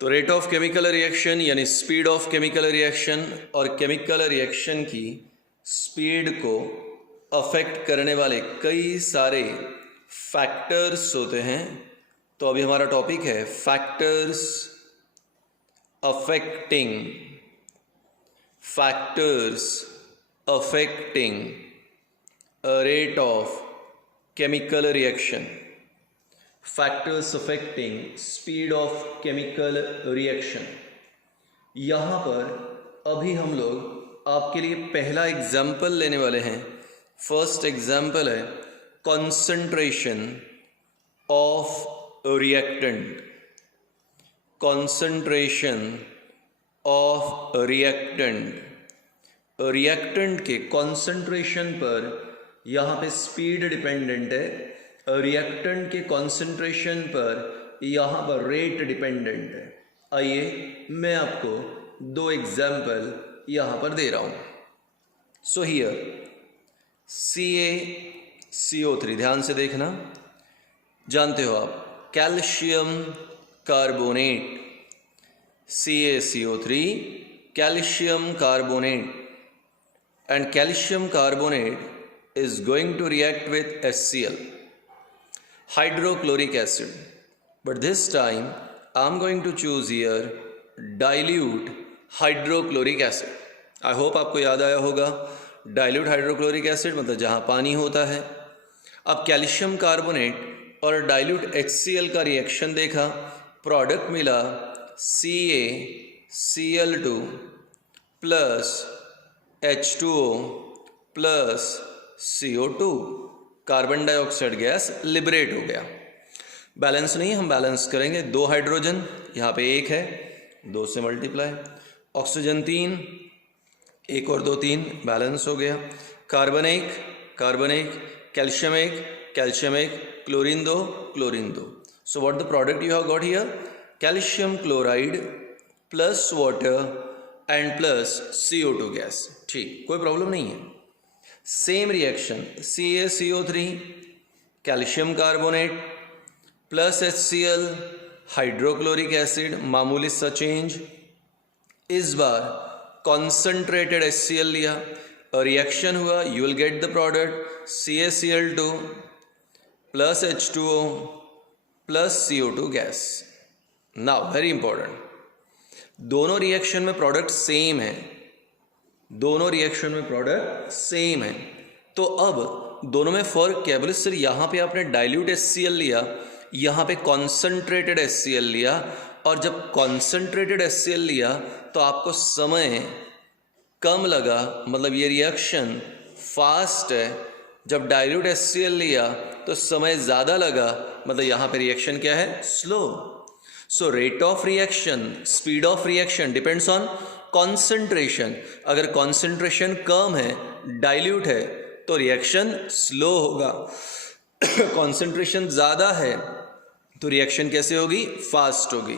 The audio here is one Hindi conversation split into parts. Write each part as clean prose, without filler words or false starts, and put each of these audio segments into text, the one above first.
तो रेट ऑफ केमिकल रिएक्शन यानी स्पीड ऑफ केमिकल रिएक्शन और केमिकल रिएक्शन की स्पीड को अफेक्ट करने वाले कई सारे फैक्टर्स होते हैं। तो अभी हमारा टॉपिक है factors affecting rate of chemical reaction, factors affecting speed of chemical reaction. यहाँ पर अभी हम लोग आपके लिए पहला एग्जाम्पल लेने वाले हैं। फर्स्ट एग्जाम्पल है concentration of reactant. Concentration of reactant के कॉन्सेंट्रेशन पर यहाँ पे स्पीड डिपेंडेंट है, रिएक्टेंट के कॉन्सेंट्रेशन पर यहाँ पर रेट डिपेंडेंट है। आइए मैं आपको दो एग्जाम्पल यहाँ पर दे रहा हूँ। सो हियर CaCO3, ध्यान से देखना, जानते हो आप calcium carbonate, CaCO3 calcium carbonate, and calcium carbonate is going to react with HCl, hydrochloric acid, but this time I am going to choose here dilute hydrochloric acid. I hope आपको याद आया होगा dilute hydrochloric acid मतलब जहाँ पानी होता है। अब कैल्शियम कार्बोनेट और dilute HCl का रिएक्शन देखा, प्रोडक्ट मिला CaCl2 plus H2O plus CO2, carbon dioxide gas liberate हो गया। बैलेंस नहीं, हम बैलेंस करेंगे। 2 हाइड्रोजन यहाँ पे 1 है, 2 से मल्टीप्लाई, ऑक्सीजन 3, 1 और 2 3, बैलेंस हो गया। Carbon 1, calcium 1, chlorine 2। So what the product you have got here, calcium chloride plus water and plus CO2 gas. ठीक, कोई प्रॉब्लम नहीं है। Same reaction CaCO3 calcium carbonate plus HCl hydrochloric acid, मामूली सा चेंज। इस बार कॉन्सेंट्रेटेड HCl लिया, रिएक्शन हुआ, you will get the product CaCl2 plus H2O plus CO2 gas. Now very important, दोनों रिएक्शन में प्रोडक्ट सेम है, तो अब दोनों में फर्क क्या है बोले सर, यहाँ पे आपने डाइल्यूट HCl लिया, यहाँ पे कॉन्सेंट्रेटेड HCl लिया, और जब कॉन्सेंट्रेटेड HCl लिया तो आपको समय कम लगा, मतलब ये रिएक्शन फास्ट है। जब डाइल्यूट HCl लिया तो समय ज़्यादा लगा, मतलब यहाँ पे रिएक्शन क्या है, slow. So rate of reaction, speed of reaction depends on concentration. अगर कॉन्सेंट्रेशन कम है, डाइल्यूट है, तो रिएक्शन स्लो होगा। कॉन्सेंट्रेशन ज़्यादा है तो रिएक्शन कैसे होगी, फास्ट होगी।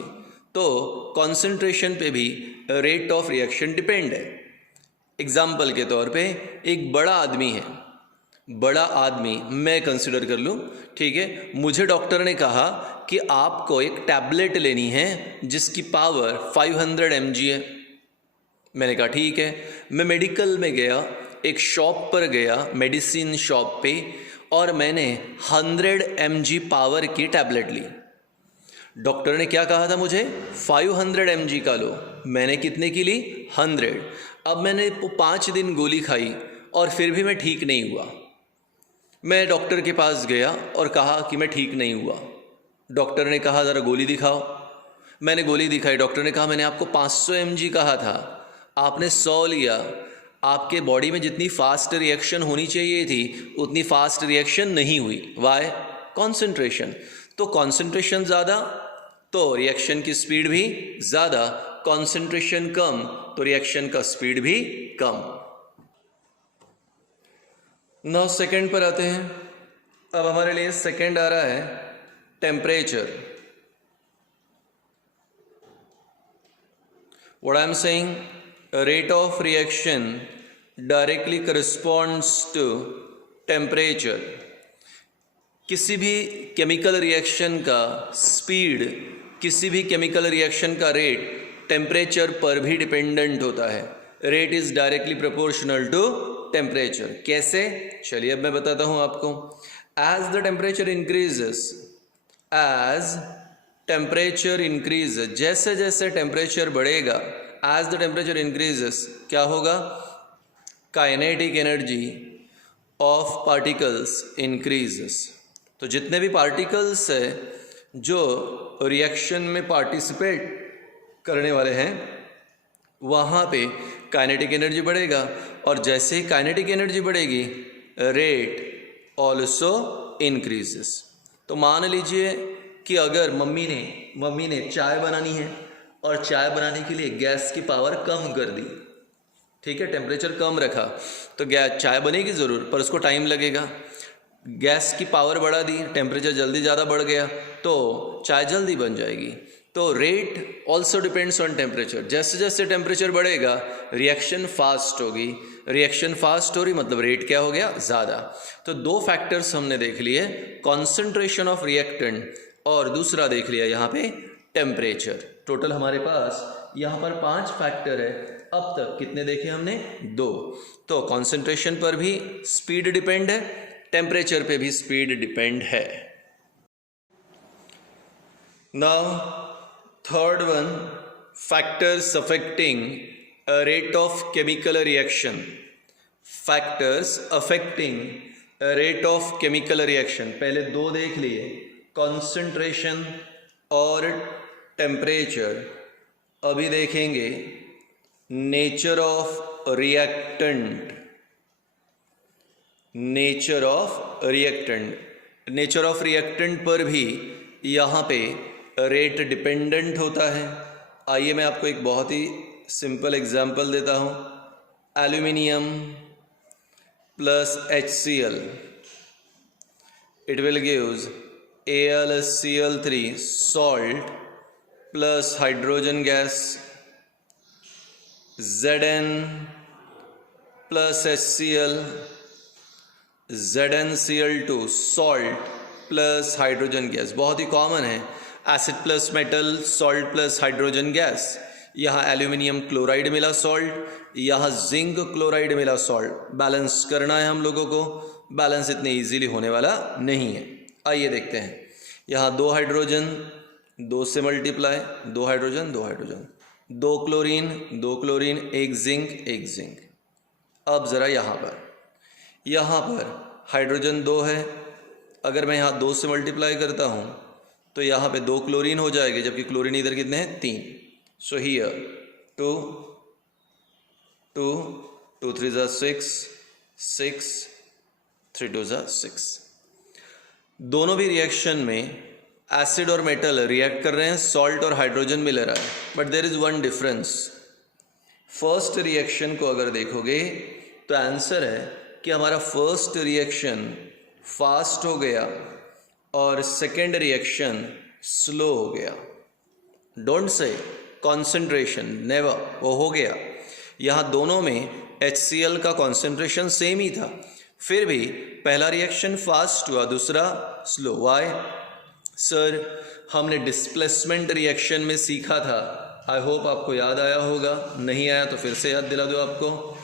तो कॉन्सेंट्रेशन पे भी रेट ऑफ रिएक्शन डिपेंड है। एग्जाम्पल के तौर पे एक बड़ा आदमी है, बड़ा आदमी मैं कंसिडर कर लूँ, ठीक है। मुझे डॉक्टर ने कहा कि आपको एक टैबलेट लेनी है जिसकी पावर 500 mg है। मैंने कहा ठीक है। मैं मेडिकल में गया, एक शॉप पर गया, मेडिसिन शॉप पे, और मैंने 100 mg पावर की टैबलेट ली। डॉक्टर ने क्या कहा था मुझे, 500 mg का लो। मैंने कितने की ली, 100। अब मैंने 5 दिन गोली खाई और फिर भी मैं ठीक नहीं हुआ। मैं डॉक्टर के पास गया और कहा कि मैं ठीक नहीं हुआ। डॉक्टर ने कहा ज़रा गोली दिखाओ। मैंने गोली दिखाई, डॉक्टर ने कहा मैंने आपको 500 mg कहा था, आपने 100 लिया। आपके बॉडी में जितनी फास्ट रिएक्शन होनी चाहिए थी उतनी फास्ट रिएक्शन नहीं हुई। Y, concentration. तो कॉन्सेंट्रेशन ज़्यादा तो रिएक्शन की स्पीड भी ज़्यादा, कॉन्सेंट्रेशन कम तो रिएक्शन का स्पीड भी कम। नौ सेकेंड पर आते हैं। अब हमारे लिए सेकेंड आ रहा है temperature. What I am saying, rate of reaction directly corresponds to temperature. किसी भी केमिकल रिएक्शन का स्पीड किसी भी केमिकल रिएक्शन का रेट टेम्परेचर पर भी डिपेंडेंट होता है। Rate is directly proportional to temperature. कैसे? चलिए अब मैं बताता हूं आपको। As the temperature increases, as temperature increases, जैसे जैसे टेम्परेचर बढ़ेगा, एज द टेम्परेचर इंक्रीजेस क्या होगा? Kinetic energy of particles increases. तो जितने भी पार्टिकल्स है जो रिएक्शन में पार्टिसिपेट करने वाले हैं वहाँ पे काइनेटिक एनर्जी बढ़ेगा, और जैसे ही काइनेटिक एनर्जी बढ़ेगी रेट ऑल्सो इंक्रीजेस। तो मान लीजिए कि अगर मम्मी ने चाय बनानी है और चाय बनाने के लिए गैस की पावर कम कर दी, ठीक है, टेम्परेचर कम रखा, तो चाय बनेगी ज़रूर पर उसको टाइम लगेगा। गैस की पावर बढ़ा दी, टेम्परेचर जल्दी ज़्यादा बढ़ गया तो चाय जल्दी बन जाएगी। तो rate also depends on temperature. जैसे जैसे टेम्परेचर बढ़ेगा रिएक्शन फास्ट होगी, रिएक्शन फास्ट हो रही मतलब रेट क्या हो गया? ज़्यादा। तो दो फैक्टर्स हमने देख लिए, कॉन्सेंट्रेशन ऑफ रिएक्टेंट और दूसरा देख लिया यहाँ पे टेम्परेचर। टोटल हमारे पास यहाँ पर 5 फैक्टर है। अब तक कितने देखे हमने? 2। तो कॉन्सेंट्रेशन पर भी स्पीड डिपेंड है, टेम्परेचर पे भी स्पीड डिपेंड है। Now third one, factors affecting rate of chemical reaction. Factors affecting rate of chemical reaction, पहले 2 देख लिए, कॉन्सेंट्रेशन और टेम्परेचर। अभी देखेंगे nature of reactant. Nature of reactant, nature of reactant पर भी यहाँ पे रेट डिपेंडेंट होता है। आइए मैं आपको एक बहुत ही सिंपल एग्जांपल देता हूँ। Aluminium plus HCl, it will gives AlCl3 salt plus hydrogen gas, Zn plus HCl, ZnCl2 salt plus hydrogen gas. बहुत ही कॉमन है, acid plus metal, salt plus hydrogen gas. यहाँ एल्यूमिनियम क्लोराइड मिला सॉल्ट, यहाँ जिंक क्लोराइड मिला सॉल्ट। बैलेंस करना है हम लोगों को, बैलेंस इतने इजीली होने वाला नहीं है। आइए देखते हैं, यहाँ 2 हाइड्रोजन, 2 से multiply, 2 hydrogen 2 hydrogen, 2 chlorine 2 chlorine, 1 zinc 1 zinc. अब ज़रा यहाँ पर हाइड्रोजन 2 है, अगर मैं यहाँ 2 से मल्टीप्लाई करता हूँ तो यहाँ पे 2 क्लोरीन हो जाएंगे, जबकि क्लोरीन इधर कितने हैं? 3। सो हियर 2 2 2 3 ज़ा 6 6 3 2 ज़ा 6। दोनों भी रिएक्शन में एसिड और मेटल रिएक्ट कर रहे हैं, सॉल्ट और हाइड्रोजन मिल रहा है, but there is one difference. First reaction को अगर देखोगे तो आंसर है कि हमारा फर्स्ट रिएक्शन फास्ट हो गया और सेकेंड रिएक्शन स्लो हो गया। डोंट से कॉन्सेंट्रेशन, नेवर, वो हो गया। यहाँ दोनों में HCl का कॉन्सेंट्रेशन सेम ही था, फिर भी पहला रिएक्शन फास्ट हुआ, दूसरा स्लो। वाई? सर हमने डिस्प्लेसमेंट रिएक्शन में सीखा था, आई होप आपको याद आया होगा, नहीं आया तो फिर से याद दिला दो आपको।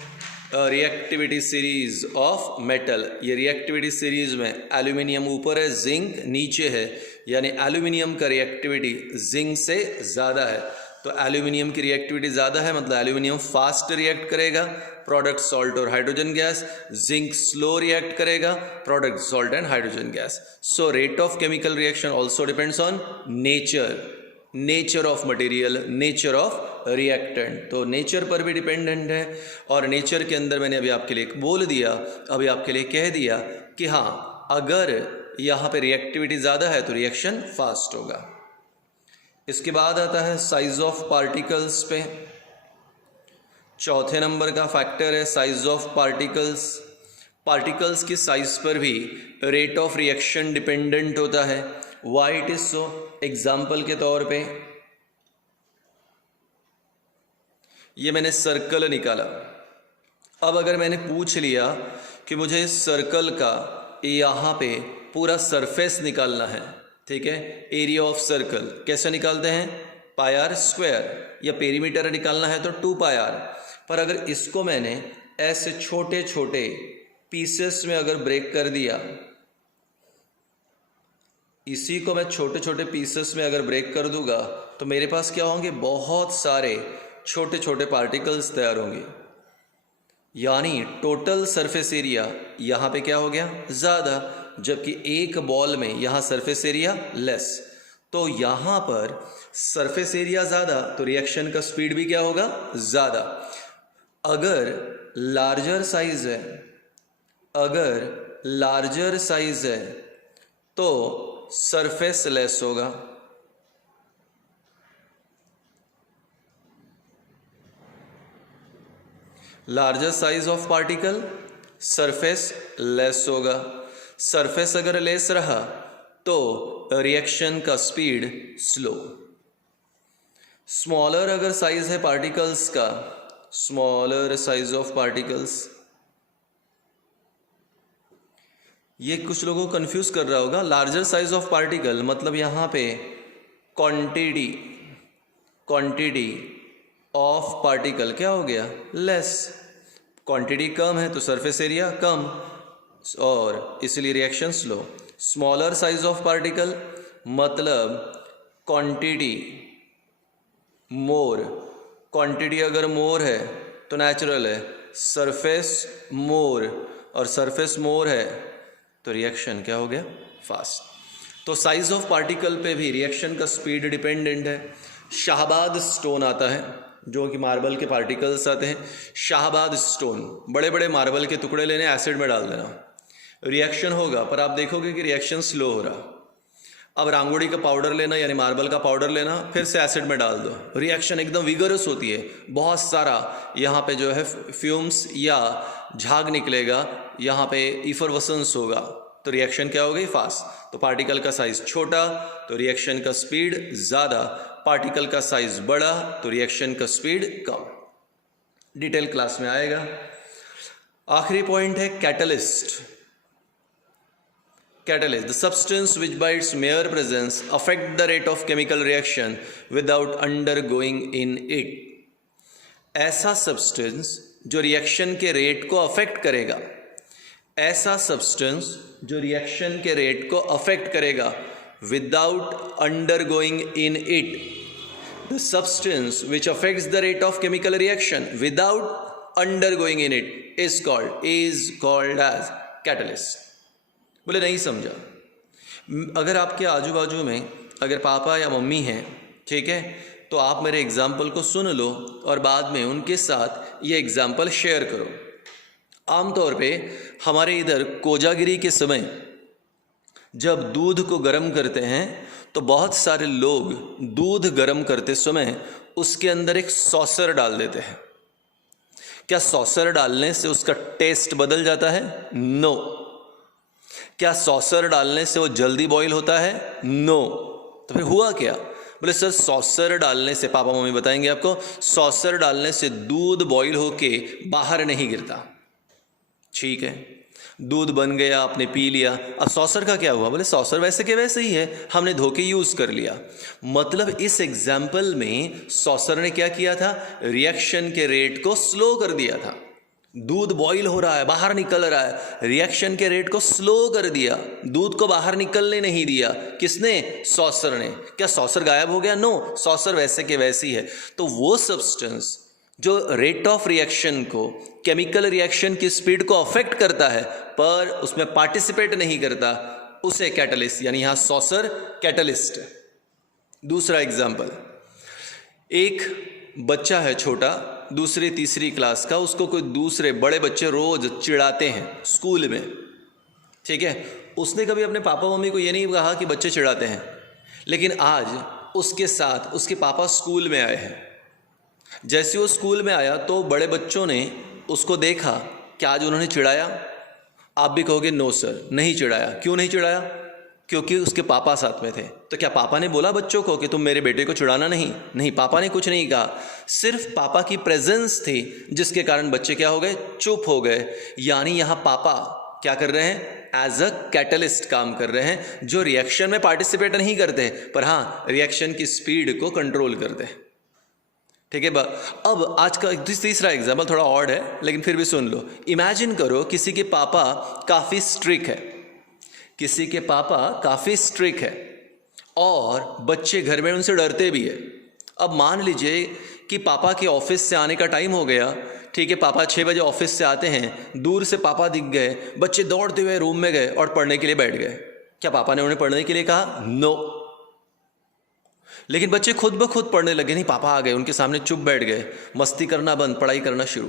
रिएक्टिविटी सीरीज ऑफ मेटल, ये रिएक्टिविटी सीरीज में एल्यूमिनियम ऊपर है, जिंक नीचे है, यानी एल्यूमिनियम का रिएक्टिविटी जिंक से ज़्यादा है। तो एल्यूमिनियम की रिएक्टिविटी ज़्यादा है मतलब एल्यूमिनियम फास्ट रिएक्ट करेगा, प्रोडक्ट सॉल्ट और hydrogen gas. Zinc slow react करेगा, product salt and hydrogen gas. So rate of chemical reaction also depends on nature of material, nature of reactant. तो नेचर पर भी डिपेंडेंट है, और नेचर के अंदर मैंने अभी आपके लिए बोल दिया, अभी आपके लिए कह दिया कि हाँ, अगर यहाँ पे रिएक्टिविटी ज़्यादा है तो रिएक्शन फास्ट होगा। इसके बाद आता है साइज ऑफ पार्टिकल्स पे। चौथे नंबर का फैक्टर है साइज ऑफ पार्टिकल्स। पार्टिकल्स की साइज पर भी रेट ऑफ रिएक्शन डिपेंडेंट होता है। Why it is so? Example के तौर पे ये मैंने सर्कल निकाला। अब अगर मैंने पूछ लिया कि मुझे इस सर्कल का यहाँ पे पूरा सरफेस निकालना है, ठीक है। एरिया ऑफ सर्कल कैसे निकालते हैं, पाई आर स्क्वायर, या पेरीमीटर निकालना है तो 2 पाई आर। पर अगर इसको मैंने ऐसे छोटे छोटे पीसेस में अगर ब्रेक कर दिया, इसी को मैं छोटे छोटे पीसेस में अगर ब्रेक कर दूंगा तो मेरे पास क्या होंगे, बहुत सारे छोटे छोटे पार्टिकल्स तैयार होंगे। यानी टोटल सरफेस एरिया यहाँ पे क्या हो गया, ज़्यादा, जबकि एक बॉल में यहाँ सरफेस एरिया लेस। तो यहाँ पर सरफेस एरिया ज़्यादा तो रिएक्शन का स्पीड भी क्या होगा, ज़्यादा। अगर लार्जर साइज है, अगर लार्जर साइज है तो सरफेस लेस होगा। Larger size of particle, surface less होगा। सरफेस अगर लेस रहा तो रिएक्शन का स्पीड स्लो। स्मॉलर अगर साइज है पार्टिकल्स का, स्मॉलर साइज ऑफ पार्टिकल्स, ये कुछ लोगों को कंफ्यूज कर रहा होगा। लार्जर साइज ऑफ पार्टिकल मतलब यहाँ पे क्वांटिटी ऑफ पार्टिकल क्या हो गया, लेस। क्वांटिटी कम है तो सरफेस एरिया कम और इसलिए reaction slow. Smaller size of particle मतलब क्वांटिटी मोर, क्वांटिटी अगर मोर है तो नेचुरल है, सरफेस मोर, और सरफेस मोर है तो रिएक्शन क्या हो गया, फास्ट। तो साइज ऑफ पार्टिकल पे भी रिएक्शन का स्पीड डिपेंडेंट है। शाहबाद स्टोन आता है जो कि मार्बल के पार्टिकल्स आते हैं। शाहबाद स्टोन, बड़े बड़े मार्बल के टुकड़े लेने, एसिड में डाल देना, रिएक्शन होगा, पर आप देखोगे कि रिएक्शन स्लो हो रहा। अब रांगोड़ी का पाउडर लेना यानी मार्बल का पाउडर लेना, फिर से एसिड में डाल दो, रिएक्शन एकदम विगरस होती है, बहुत सारा यहाँ पे जो है फ्यूम्स या झाग निकलेगा, यहाँ पे इफरवसेंस होगा, तो रिएक्शन क्या हो गई, फास्ट। तो पार्टिकल का साइज छोटा तो रिएक्शन का स्पीड ज़्यादा, पार्टिकल का साइज बड़ा तो रिएक्शन का स्पीड कम। डिटेल क्लास में आएगा। आखिरी पॉइंट है catalyst. Catalyst, the substance which by its mere presence affect the rate of chemical reaction without undergoing in it. ऐसा सब्सटेंस जो रिएक्शन के रेट को अफेक्ट करेगा, ऐसा सब्सटेंस जो रिएक्शन के रेट को अफेक्ट करेगा without undergoing in it. The substance which affects the rate of chemical reaction without undergoing in it is called as catalyst. बोले नहीं समझा। अगर आपके आजू बाजू में अगर पापा या मम्मी हैं, ठीक है, तो आप मेरे एग्जाम्पल को सुन लो और बाद में उनके साथ ये एग्जाम्पल शेयर करो। आमतौर पे हमारे इधर कोजागिरी के समय जब दूध को गर्म करते हैं तो बहुत सारे लोग दूध गर्म करते समय उसके अंदर एक सॉसर डाल देते हैं। क्या सॉसर डालने से उसका टेस्ट बदल जाता है? नो। क्या सॉसर डालने से वो जल्दी बॉईल होता है? नो। तो फिर हुआ क्या? बोले सर सॉसर डालने से, पापा मम्मी बताएंगे आपको, सॉसर डालने से दूध बॉईल होके बाहर नहीं गिरता। ठीक है, दूध बन गया, आपने पी लिया, अब सॉसर का क्या हुआ? बोले सॉसर वैसे के वैसे ही है, हमने धो के यूज कर लिया। मतलब इस एग्जाम्पल में सॉसर ने क्या किया था? रिएक्शन के रेट को स्लो कर दिया था। दूध बॉईल हो रहा है, बाहर निकल रहा है, रिएक्शन के रेट को स्लो कर दिया, दूध को बाहर निकलने नहीं दिया। किसने? सॉसर ने। क्या सॉसर गायब हो गया? नो, सॉसर वैसे के वैसे ही है। तो वो सब्सटेंस जो रेट ऑफ रिएक्शन को, केमिकल रिएक्शन की स्पीड को अफेक्ट करता है पर उसमें पार्टिसिपेट नहीं करता, उसे कैटलिस्ट, यानी यहां सॉसर कैटलिस्ट है। दूसरा एग्जाम्पल, एक बच्चा है छोटा, दूसरी तीसरी क्लास का, उसको कोई दूसरे बड़े बच्चे रोज चिढ़ाते हैं स्कूल में। ठीक है, उसने कभी अपने पापा मम्मी को ये नहीं कहा कि बच्चे चिढ़ाते हैं, लेकिन आज उसके साथ उसके पापा स्कूल में आए हैं। जैसे वो स्कूल में आया तो बड़े बच्चों ने उसको देखा कि आज उन्होंने चिढ़ाया। आप भी कहोगे नो सर, नहीं चिढ़ाया। क्यों नहीं चिढ़ाया? क्योंकि उसके पापा साथ में थे। तो क्या पापा ने बोला बच्चों को कि तुम मेरे बेटे को चिढ़ाना नहीं? नहीं, पापा ने कुछ नहीं कहा, सिर्फ पापा की प्रेजेंस थी जिसके कारण बच्चे क्या हो गए? चुप हो गए। यानी यहाँ पापा क्या कर रहे हैं? एज अ कैटलिस्ट काम कर रहे हैं, जो रिएक्शन में पार्टिसिपेट नहीं करते पर हाँ रिएक्शन की स्पीड को कंट्रोल करते हैं। ठीक है। अब आज का तीसरा एग्जाम्पल थोड़ा ऑड है लेकिन फिर भी सुन लो। इमेजिन करो किसी के पापा काफ़ी स्ट्रिक्ट है, किसी के पापा काफ़ी स्ट्रिक्ट है और बच्चे घर में उनसे डरते भी है। अब मान लीजिए कि पापा के ऑफिस से आने का टाइम हो गया, ठीक है, पापा 6 बजे ऑफिस से आते हैं, दूर से पापा दिख गए, बच्चे दौड़ते हुए रूम में गए और पढ़ने के लिए बैठ गए। क्या पापा ने उन्हें पढ़ने के लिए कहा? नो। लेकिन बच्चे खुद ब खुद पढ़ने लगे। नहीं, पापा आ गए, उनके सामने चुप बैठ गए, मस्ती करना बंद, पढ़ाई करना शुरू।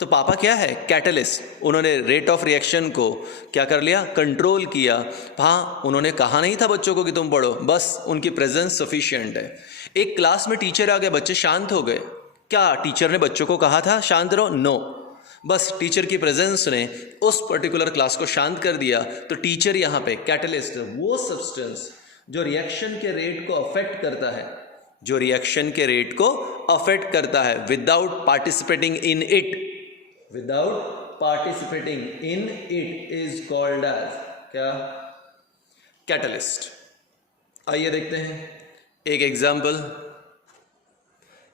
तो पापा क्या है? कैटलिस्ट। उन्होंने रेट ऑफ रिएक्शन को क्या कर लिया? कंट्रोल किया। हाँ, उन्होंने कहा नहीं था बच्चों को कि तुम पढ़ो, बस उनकी प्रेजेंस सफिशिएंट है। एक क्लास में टीचर आ गए, बच्चे शांत हो गए। क्या टीचर ने बच्चों को कहा था शांत रहो? नो। बस टीचर की प्रेजेंस ने उस पर्टिकुलर क्लास को शांत कर दिया। तो टीचर यहाँ पे कैटलिस्ट, वो सब्सटेंस जो रिएक्शन के रेट को अफेक्ट करता है, जो रिएक्शन के रेट को अफेक्ट करता है without participating in it, without participating in it is called as क्या? कैटलिस्ट। आइए देखते हैं एक एग्जाम्पल।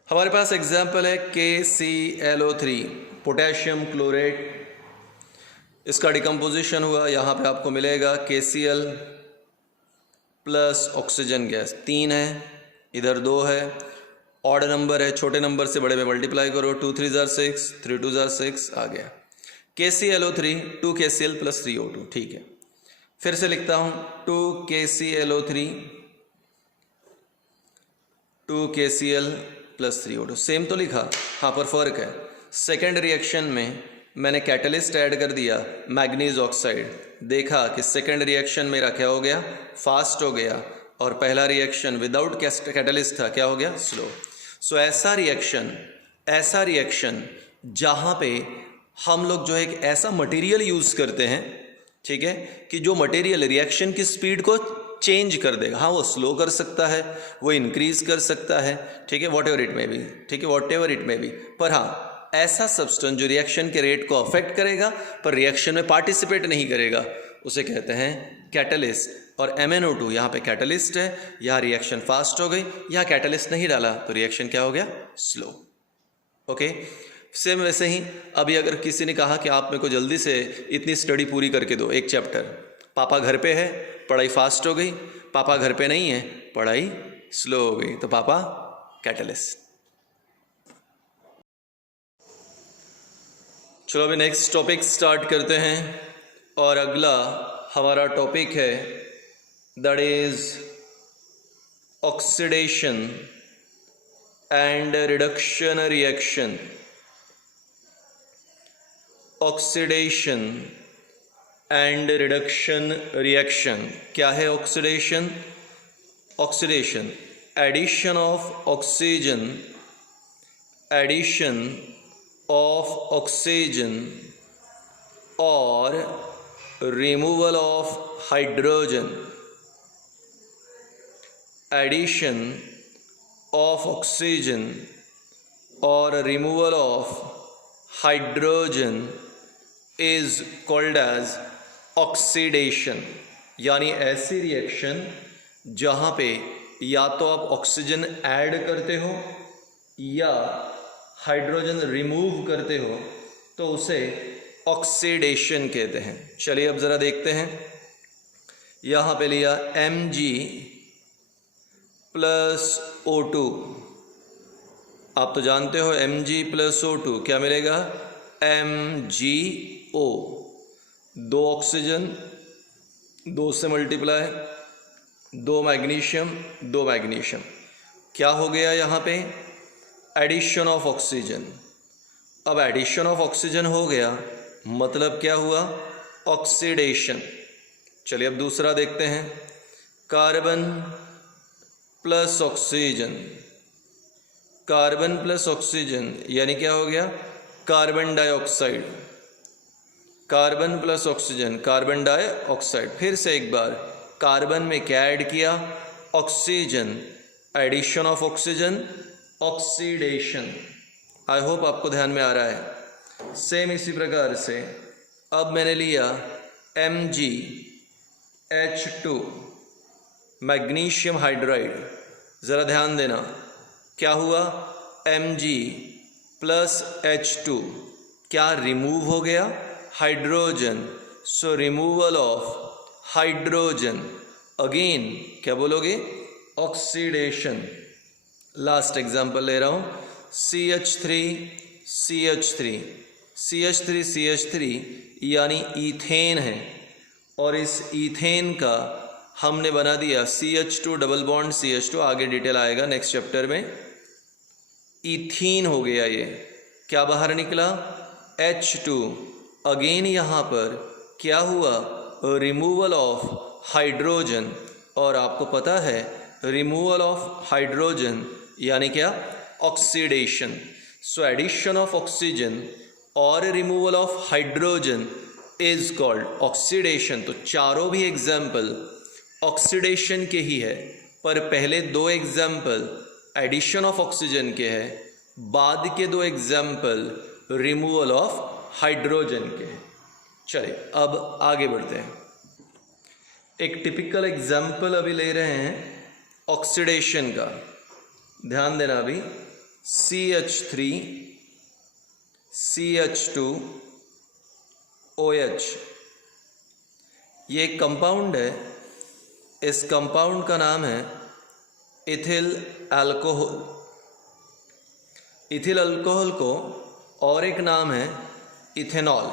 हमारे पास एग्जाम्पल है KClO3, पोटेशियम क्लोरेट। इसका डिकम्पोजिशन हुआ, यहाँ पे आपको मिलेगा KCl प्लस ऑक्सीजन गैस। 3 है, इधर 2 है, ऑड नंबर है, छोटे नंबर से बड़े में मल्टीप्लाई करो, 2 3 जार 6, 3 2 जार 6 आ गया। KClO3 2 KCl plus 3 O2। ठीक है, फिर से लिखता हूँ 2 KClO3 2 KCl plus 3 O2। Same तो लिखा, हाँ पर फर्क है। सेकेंड रिएक्शन में मैंने कैटलिस्ट ऐड कर दिया, मैग्नीज ऑक्साइड। देखा कि सेकेंड रिएक्शन मेरा क्या हो गया? फास्ट हो गया। और पहला रिएक्शन विदाउट कैटलिस्ट था, क्या हो गया? स्लो। सो ऐसा रिएक्शन जहाँ पे हम लोग जो है एक ऐसा मटेरियल यूज़ करते हैं, ठीक है, कि जो मटेरियल रिएक्शन की स्पीड को चेंज कर देगा। हाँ, वो स्लो कर सकता है, वो इंक्रीज कर सकता है, ठीक है, वॉट एवर इट में भी, ठीक है, वॉट एवर इट में भी। पर हाँ, ऐसा सब्सटेंस जो रिएक्शन के रेट को अफेक्ट करेगा पर रिएक्शन में पार्टिसिपेट नहीं करेगा, उसे कहते हैं कैटलिस्ट। और MnO2 यहाँ पे कैटलिस्ट है, यहाँ रिएक्शन फास्ट हो गई, यहाँ कैटलिस्ट नहीं डाला तो रिएक्शन क्या हो गया? स्लो। ओके, सेम वैसे ही अभी अगर किसी ने कहा कि आप मेरे को जल्दी से इतनी स्टडी पूरी करके दो, एक चैप्टर, पापा घर पे है, पढ़ाई फास्ट हो गई, पापा घर पे नहीं है, पढ़ाई स्लो हो गई, तो पापा कैटलिस्ट। चलो अभी नेक्स्ट टॉपिक स्टार्ट करते हैं और अगला हमारा टॉपिक है that is oxidation and reduction reaction. Oxidation and reduction reaction क्या है? Oxidation, oxidation addition of oxygen, addition of oxygen or removal of hydrogen, addition of oxygen or removal of hydrogen is called as oxidation। यानी ऐसी रिएक्शन जहाँ पे या तो आप ऑक्सीजन ऐड करते हो या हाइड्रोजन रिमूव करते हो, तो उसे ऑक्सीडेशन कहते हैं। चलिए अब ज़रा देखते हैं। यहाँ पे लिया Mg प्लस O2। आप तो जानते हो Mg प्लस O2 क्या मिलेगा? MgO। 2 ऑक्सीजन, 2 से मल्टीप्लाई, 2 मैग्नीशियम, 2 मैग्नीशियम, क्या हो गया यहाँ पे? Addition of oxygen. अब एडिशन ऑफ ऑक्सीजन हो गया, मतलब क्या हुआ? ऑक्सीडेशन। चलिए अब दूसरा देखते हैं, carbon plus oxygen, carbon plus oxygen यानी क्या हो गया? Carbon dioxide. Carbon plus oxygen, carbon dioxide. फिर से एक बार, कार्बन में क्या ऐड किया? Oxygen, addition of oxygen, oxidation. I hope आपको ध्यान में आ रहा है। सेम इसी प्रकार से अब मैंने लिया MgH2 मैग्नीशियम हाइड्राइड, ज़रा ध्यान देना क्या हुआ, Mg प्लस H2 क्या रिमूव हो गया, hydrogen, so removal of hydrogen, again क्या बोलोगे, ऑक्सीडेशन। लास्ट एग्जांपल ले रहा हूँ, CH3 यानी ईथेन है, और इस ईथेन का हमने बना दिया CH2 डबल बॉन्ड CH2, आगे डिटेल आएगा नेक्स्ट चैप्टर में। ईथीन हो गया, ये क्या बाहर निकला, H2, अगेन यहाँ पर क्या हुआ, रिमूवल ऑफ हाइड्रोजन, और आपको पता है रिमूवल ऑफ हाइड्रोजन यानी क्या, oxidation. So addition of oxygen और removal of hydrogen is called oxidation. तो चारों भी एग्जाम्पल ऑक्सीडेशन के ही है, पर पहले दो एग्जाम्पल एडिशन ऑफ ऑक्सीजन के हैं, बाद के दो एग्जाम्पल रिमूवल ऑफ हाइड्रोजन के हैं। चलिए अब आगे बढ़ते हैं। एक टिपिकल एग्जाम्पल अभी ले रहे हैं ऑक्सीडेशन का, ध्यान देना अभी, CH3 CH2 OH, ये एक कंपाउंड है, इस कंपाउंड का नाम है इथिल अल्कोहल। इथिल अल्कोहल को और एक नाम है ethanol.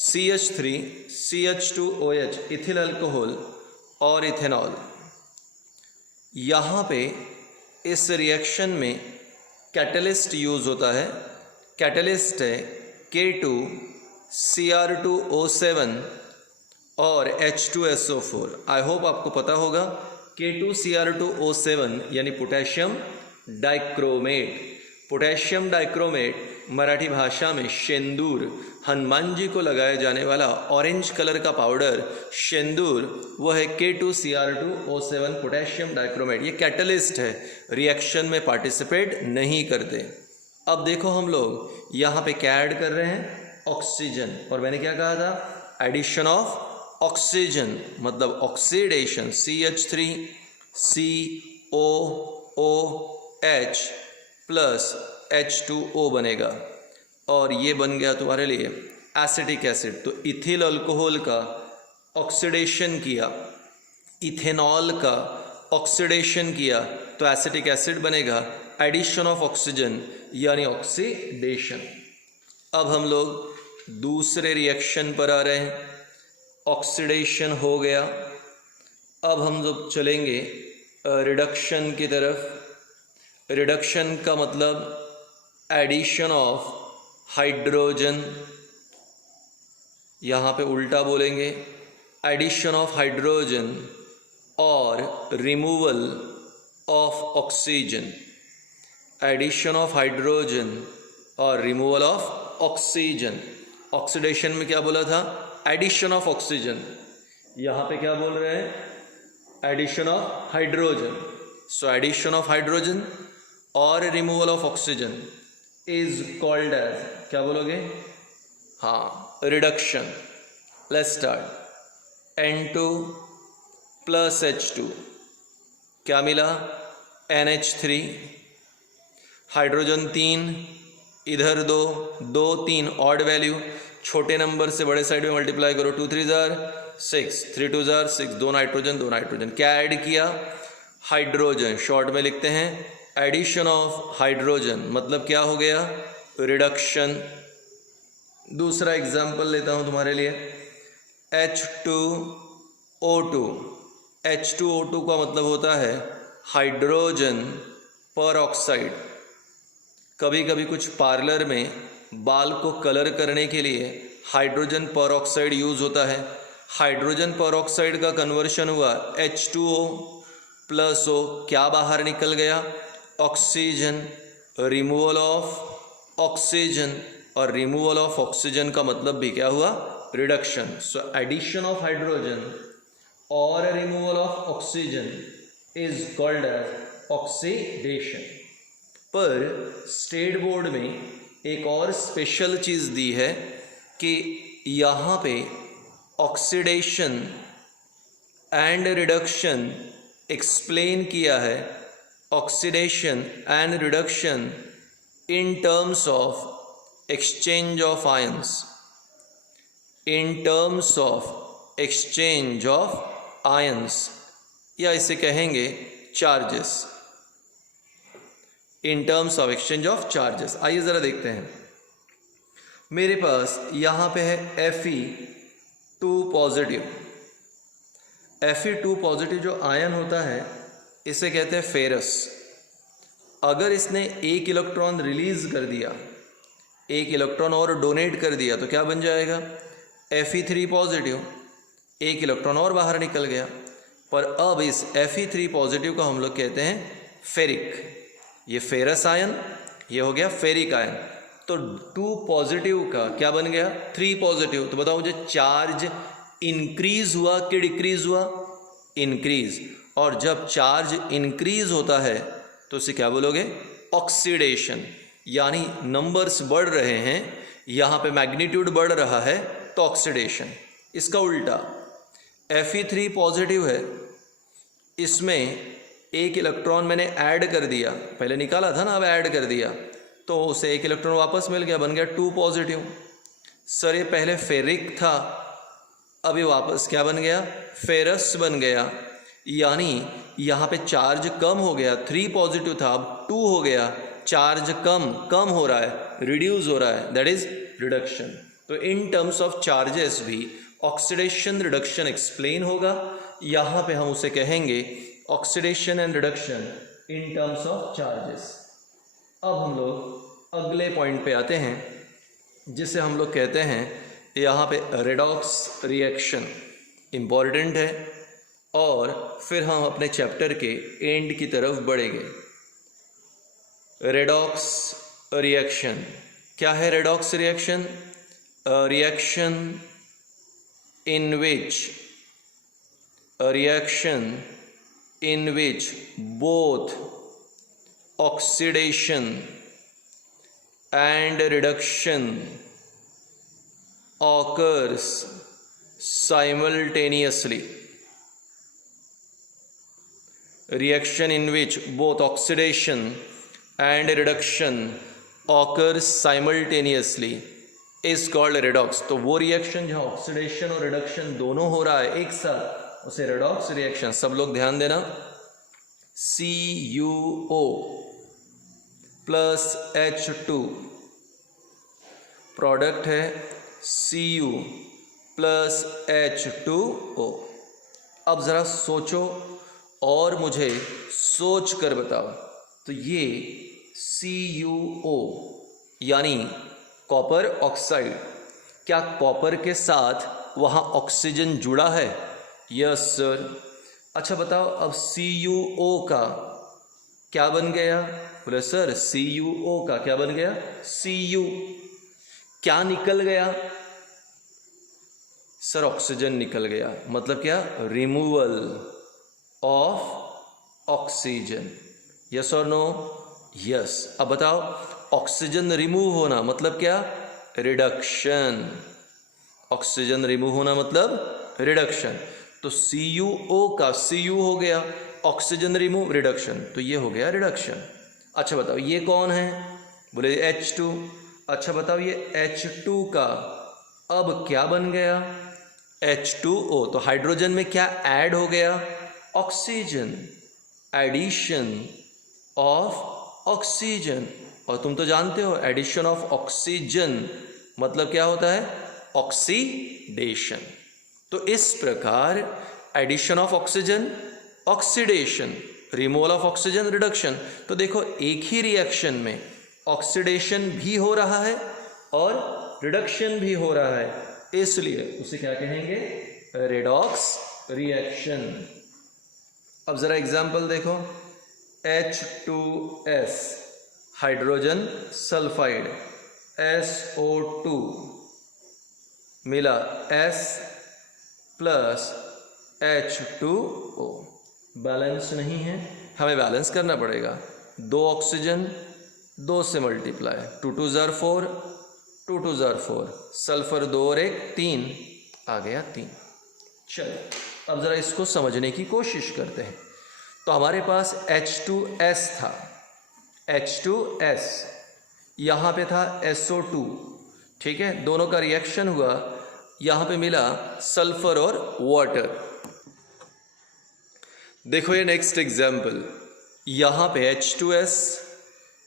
CH3 CH2 OH, ethyl alcohol और इथेनॉल। यहाँ पे इस रिएक्शन में कैटलिस्ट यूज़ होता है, कैटलिस्ट है K2Cr2O7 और H2SO4। आई होप आपको पता होगा, K2Cr2O7 यानी potassium dichromate. Potassium dichromate Marathi भाषा में शेंदूर, हनुमान जी को लगाया जाने वाला ऑरेंज कलर का पाउडर शेंदूर, वो है K2Cr2O7 पोटेशियम डाइक्रोमेट। ये कैटलिस्ट है, रिएक्शन में पार्टिसिपेट नहीं करते। अब देखो हम लोग यहाँ पे क्या ऐड कर रहे हैं, ऑक्सीजन, और मैंने क्या कहा था, एडिशन ऑफ ऑक्सीजन मतलब ऑक्सीडेशन। CH3COOH प्लस H2O बनेगा, और ये बन गया तुम्हारे लिए एसिटिक एसिड। तो इथिल अल्कोहल का ऑक्सीडेशन किया, इथेनॉल का ऑक्सीडेशन किया, तो एसिटिक एसिड बनेगा, एडिशन ऑफ ऑक्सीजन यानी ऑक्सीडेशन। अब हम लोग दूसरे रिएक्शन पर आ रहे हैं, ऑक्सीडेशन हो गया। अब हम लोग चलेंगे रिडक्शन की तरफ। रिडक्शन का मतलब एडिशन ऑफ हाइड्रोजन, यहाँ पे उल्टा बोलेंगे, एडिशन ऑफ हाइड्रोजन और removal of oxygen. Addition of hydrogen और रिमूवल ऑफ ऑक्सीजन। ऑक्सीडेशन में क्या बोला था, एडिशन ऑफ ऑक्सीजन, यहाँ पे क्या बोल रहे हैं, addition of hydrogen. So addition of hydrogen और removal of oxygen is called as, क्या बोलोगे, हाँ, reduction. Let's start. N2 plus H2 क्या मिला, NH3, हाइड्रोजन 3, इधर 2, 2 3 ऑड वैल्यू, छोटे नंबर से बड़े साइड में मल्टीप्लाई करो, 2 3 जार 6, 3 2 जार 6, 2 नाइट्रोजन। क्या ऐड किया, हाइड्रोजन, शॉर्ट में लिखते हैं एडिशन ऑफ हाइड्रोजन, मतलब क्या हो गया, रिडक्शन। दूसरा एग्जाम्पल लेता हूँ तुम्हारे लिए, H2O2। H2O2 का मतलब होता है हाइड्रोजन पर ऑक्साइड। कभी कभी कुछ पार्लर में बाल को कलर करने के लिए हाइड्रोजन पर ऑक्साइड यूज़ होता है। हाइड्रोजन पर ऑक्साइड का कन्वर्शन हुआ H2O प्लस O, क्या बाहर निकल गया, ऑक्सीजन। रिमूवल ऑफ ऑक्सीजन, और रिमूवल ऑफ ऑक्सीजन का मतलब भी क्या हुआ, reduction. So addition of hydrogen और removal of oxygen is called as oxidation. पर स्टेट बोर्ड में एक और स्पेशल चीज़ दी है कि यहाँ पे ऑक्सीडेशन एंड रिडक्शन एक्सप्लेन किया है, oxidation and reduction in terms of exchange of ions, in terms of exchange of ions, या इसे कहेंगे charges, in terms of exchange of charges. आइए ज़रा देखते हैं। मेरे पास यहाँ पे है Fe2 पॉजिटिव। Fe2 पॉजिटिव जो आयन होता है इसे कहते हैं फेरस। अगर इसने एक इलेक्ट्रॉन रिलीज कर दिया, एक इलेक्ट्रॉन और डोनेट कर दिया, तो क्या बन जाएगा? Fe3 पॉजिटिव, एक इलेक्ट्रॉन और बाहर निकल गया। पर अब इस Fe3 पॉजिटिव को हम लोग कहते हैं फेरिक। ये फेरस आयन, ये हो गया फेरिक आयन। तो 2 पॉजिटिव का क्या बन गया? 3 पॉजिटिव। तो बताओ मुझे, चार्ज इंक्रीज हुआ कि डिक्रीज हुआ? इंक्रीज। और जब चार्ज इंक्रीज होता है तो उसे क्या बोलोगे? ऑक्सीडेशन। यानी नंबर्स बढ़ रहे हैं, यहाँ पे मैग्नीट्यूड बढ़ रहा है तो ऑक्सीडेशन। इसका उल्टा Fe3 पॉजिटिव है, इसमें एक इलेक्ट्रॉन मैंने ऐड कर दिया, पहले निकाला था ना, अब ऐड कर दिया, तो उसे एक इलेक्ट्रॉन वापस मिल गया, बन गया 2 पॉजिटिव। सर ये पहले फेरिक था, अभी वापस क्या बन गया? फेरस बन गया। यानी यहाँ पे चार्ज कम हो गया, 3 पॉजिटिव था अब 2 हो गया, चार्ज कम हो रहा है, रिड्यूस हो रहा है, दैट इज रिडक्शन। तो इन टर्म्स ऑफ चार्जेस भी ऑक्सीडेशन रिडक्शन एक्सप्लेन होगा। यहाँ पे हम उसे कहेंगे oxidation and reduction in terms of charges. अब हम लोग अगले पॉइंट पे आते हैं, जिसे हम लोग कहते हैं यहाँ पे रेडॉक्स रिएक्शन। इम्पॉर्टेंट है, और फिर हम अपने चैप्टर के एंड की तरफ बढ़ेंगे। रेडॉक्स रिएक्शन क्या है? Redox reaction, reaction in which both oxidation and reduction occurs simultaneously. Reaction in which both oxidation and reduction occurs simultaneously is called redox. तो वो रिएक्शन जहाँ ऑक्सीडेशन और रिडक्शन दोनों हो रहा है एक साथ, उसे रेडॉक्स रिएक्शन। सब लोग ध्यान देना, CuO प्लस H2 प्रोडक्ट है Cu प्लस H2O। अब ज़रा सोचो और मुझे सोच कर बताओ, तो ये CuO यानी कॉपर ऑक्साइड, क्या कॉपर के साथ वहाँ ऑक्सीजन जुड़ा है? Yes sir. अच्छा बताओ, अब CuO का क्या बन गया? बोले सर CuO का क्या बन गया? Cu। क्या निकल गया? सर ऑक्सीजन निकल गया। मतलब क्या? Removal of oxygen. यस और नो? यस। अब बताओ, ऑक्सीजन रिमूव होना मतलब क्या? रिडक्शन। ऑक्सीजन रिमूव होना मतलब रिडक्शन। तो CuO का Cu हो गया, ऑक्सीजन रिमूव, रिडक्शन, तो ये हो गया रिडक्शन। अच्छा बताओ, ये कौन है? बोले H2। अच्छा बताओ, ये H2 का अब क्या बन गया? H2O। तो हाइड्रोजन में क्या ऐड हो गया? Oxygen, addition of oxygen. और तुम तो जानते हो एडिशन ऑफ ऑक्सीजन मतलब क्या होता है? ऑक्सीडेशन। तो इस प्रकार addition of oxygen oxidation, removal of oxygen reduction. तो देखो, एक ही रिएक्शन में ऑक्सीडेशन भी हो रहा है और रिडक्शन भी हो रहा है, इसलिए उसे क्या कहेंगे? Redox reaction. अब जरा एग्जांपल देखो, H2S हाइड्रोजन सल्फाइड, SO2 मिला S प्लस H2O। बैलेंस नहीं है, हमें बैलेंस करना पड़ेगा। 2 ऑक्सीजन, 2 से मल्टीप्लाई, 2 2 ज़ार 4, 2 2 ज़ार 4, सल्फर 2 और 1 3, आ गया 3। चलो अब ज़रा इसको समझने की कोशिश करते हैं। तो हमारे पास H2S था, H2S, यहाँ पे था SO2, ठीक है, दोनों का रिएक्शन हुआ, यहाँ पे मिला सल्फर और वाटर। देखो ये नेक्स्ट एग्जाम्पल, यहाँ पे H2S,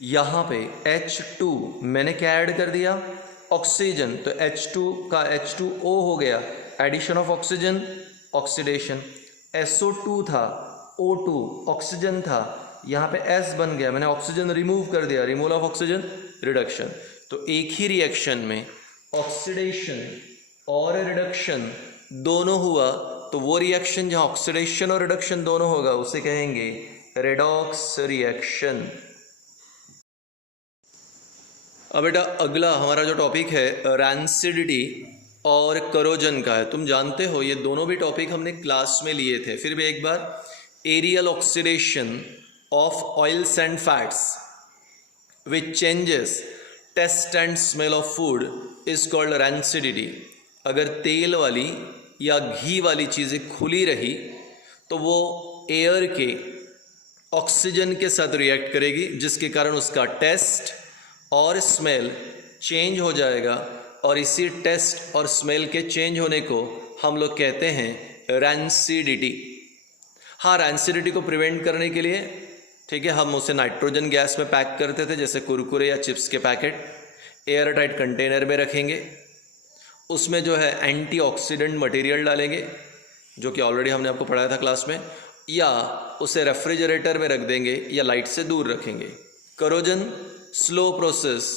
यहाँ पे H2, मैंने क्या ऐड कर दिया, ऑक्सीजन, तो H2 का H2O हो गया, addition of oxygen, oxidation. SO2 था, O2 ऑक्सीजन था, यहाँ पे S बन गया, मैंने ऑक्सीजन रिमूव कर दिया, रिमूवल ऑफ ऑक्सीजन, रिडक्शन। तो एक ही रिएक्शन में ऑक्सीडेशन और रिडक्शन दोनों हुआ, तो वो रिएक्शन जहाँ ऑक्सीडेशन और रिडक्शन दोनों होगा उसे कहेंगे रेडॉक्स रिएक्शन। अब बेटा अगला हमारा जो टॉपिक है रैंसिडिटी और करोजन का है। तुम जानते हो ये दोनों भी टॉपिक हमने क्लास में लिए थे, फिर भी एक बार, aerial oxidation of oils and fats which changes taste and smell of food is called rancidity. अगर तेल वाली या घी वाली चीज़ें खुली रही तो वो एयर के ऑक्सीजन के साथ रिएक्ट करेगी, जिसके कारण उसका टेस्ट और स्मेल चेंज हो जाएगा, और इसी टेस्ट और स्मेल के चेंज होने को हम लोग कहते हैं रैंसिडिटी। हाँ, रैंसिडिटी को प्रिवेंट करने के लिए, ठीक है, हम उसे नाइट्रोजन गैस में पैक करते थे, जैसे कुरकुरे या चिप्स के पैकेट, एयर टाइट कंटेनर में रखेंगे, उसमें जो है एंटीऑक्सीडेंट मटेरियल डालेंगे, जो कि ऑलरेडी हमने आपको पढ़ाया था क्लास में, या उसे रेफ्रिजरेटर में रख देंगे या लाइट से दूर रखेंगे। Corrosion, slow process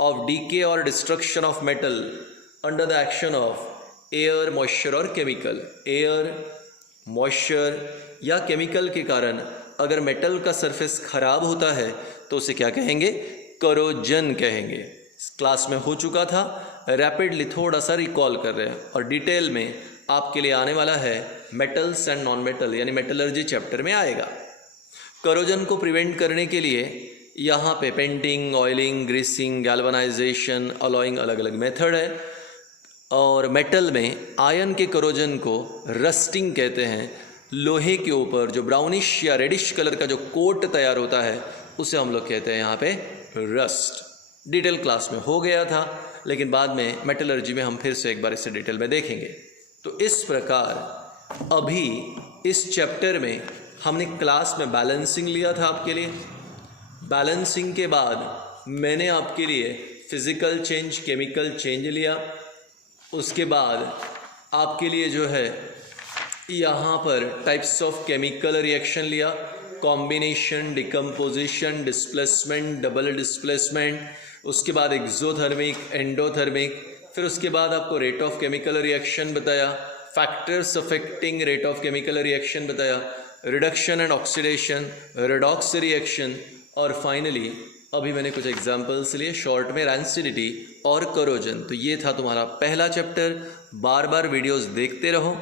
of decay और destruction of metal under the action of air, moisture और केमिकल। एयर, मॉइस्चर या केमिकल के कारण अगर मेटल का सरफेस खराब होता है तो उसे क्या कहेंगे, करोजन कहेंगे। क्लास में हो चुका था, रैपिडली थोड़ा सा रिकॉल कर रहे हैं, और डिटेल में आपके लिए आने वाला है मेटल्स एंड नॉन मेटल, यानी मेटलर्जी चैप्टर में आएगा। करोजन को प्रिवेंट करने के लिए यहाँ पे painting, oiling, greasing, galvanization, alloying अलग अलग मेथड है। और मेटल में आयन के करोजन को रस्टिंग कहते हैं। लोहे के ऊपर जो ब्राउनिश या रेडिश कलर का जो कोट तैयार होता है उसे हम लोग कहते हैं यहाँ पे रस्ट। डिटेल क्लास में हो गया था, लेकिन बाद में मेटलर्जी में हम फिर से एक बार इसे डिटेल में देखेंगे। तो इस प्रकार अभी इस चैप्टर में हमने क्लास में बैलेंसिंग लिया था आपके लिए। बैलेंसिंग के बाद मैंने आपके लिए फिज़िकल चेंज, केमिकल चेंज लिया। उसके बाद आपके लिए जो है यहाँ पर टाइप्स ऑफ केमिकल रिएक्शन लिया, combination, decomposition, displacement, double displacement, उसके बाद एक्सोथर्मिक, एंडोथर्मिक, फिर उसके बाद आपको रेट ऑफ केमिकल रिएक्शन बताया, factors affecting rate of chemical reaction बताया, reduction and oxidation, redox reaction, और फाइनली अभी मैंने कुछ एग्जाम्पल्स लिए शॉर्ट में, रैंसिडिटी और करोजन। तो ये था तुम्हारा पहला चैप्टर। बार बार वीडियोस देखते रहो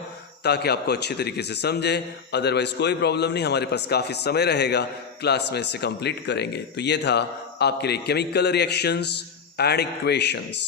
ताकि आपको अच्छी तरीके से समझे, अदरवाइज़ कोई प्रॉब्लम नहीं, हमारे पास काफ़ी समय रहेगा, क्लास में इसे कंप्लीट करेंगे। तो ये था आपके लिए केमिकल रिएक्शंस एंड इक्वेशंस।